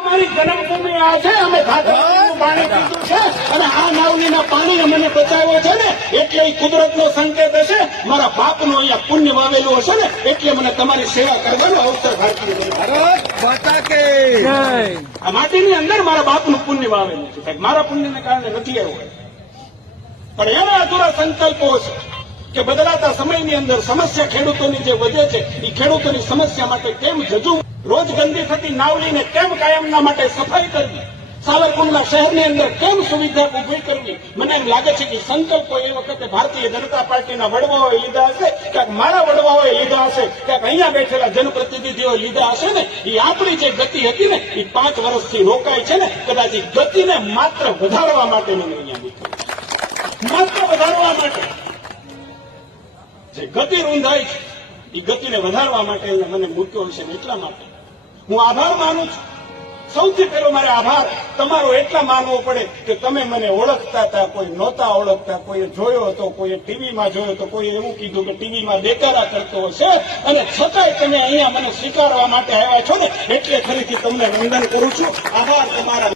અમારી જન્મભૂમિ આ છે, અમે ખાતરનું પાણી પીધું છે અને આ નાવલીના પાણીએ મને બચાવ્યો છે ને, એટલે એ કુદરતનો સંકેત હશે, મારા બાપનું અહીંયા પુણ્ય વાવેલું હશે ને, એટલે મને તમારી સેવા કરવાનો અવસર ભારતીય આ માટીની અંદર મારા બાપનું પુણ્ય વાવેલું છે. સાહેબ મારા પુણ્યને કારણે નથી આવ્યું, પણ એવા અધૂરા સંકલ્પો છે કે બદલાતા સમયની અંદર સમસ્યા ખેડૂતોની જે વધે છે એ ખેડૂતોની સમસ્યા માટે કેમ જજુ, રોજ ગંદી થતી નાવલીને કેમ કાયમના માટે સફાઈ કરવી, સાવરકુંડલા શહેરની અંદર કેમ સુવિધા ઉભી કરવી. મને એમ લાગે છે કે સંકલ્પો એ વખતે ભારતીય જનતા પાર્ટીના વડવાઓએ લીધા હશે, ક્યાંક મારા વડવાઓએ લીધા હશે, ક્યાંક અહીંયા બેઠેલા જનપ્રતિનિધિઓ લીધા હશે ને. એ આપણી જે ગતિ હતી ને એ 5 વર્ષથી રોકાય છે ને, કદાચ એ ગતિને માત્ર વધારવા માટે મને અહીંયા મૂક્યો, માત્ર વધારવા માટે. જે ગતિ રૂંધાય છે એ ગતિને વધારવા માટે મને મૂક્યો છે ને, એટલા માટે હું આભાર માનું છું. સૌથી પહેલો મારે આભાર તમારો એટલા માનવો પડે કે તમે મને ઓળખતા હતા, કોઈ નહોતા ઓળખતા, કોઈએ જોયો હતો, કોઈએ ટીવીમાં જોયો હતો, કોઈએ એવું કીધું કે ટીવીમાં દેખાડા કરતો હશે, અને છતાંય તમે અહીંયા મને સ્વીકારવા માટે આવ્યા છો ને, એટલે ફરીથી તમને વંદન કરું છું. આભાર તમારા.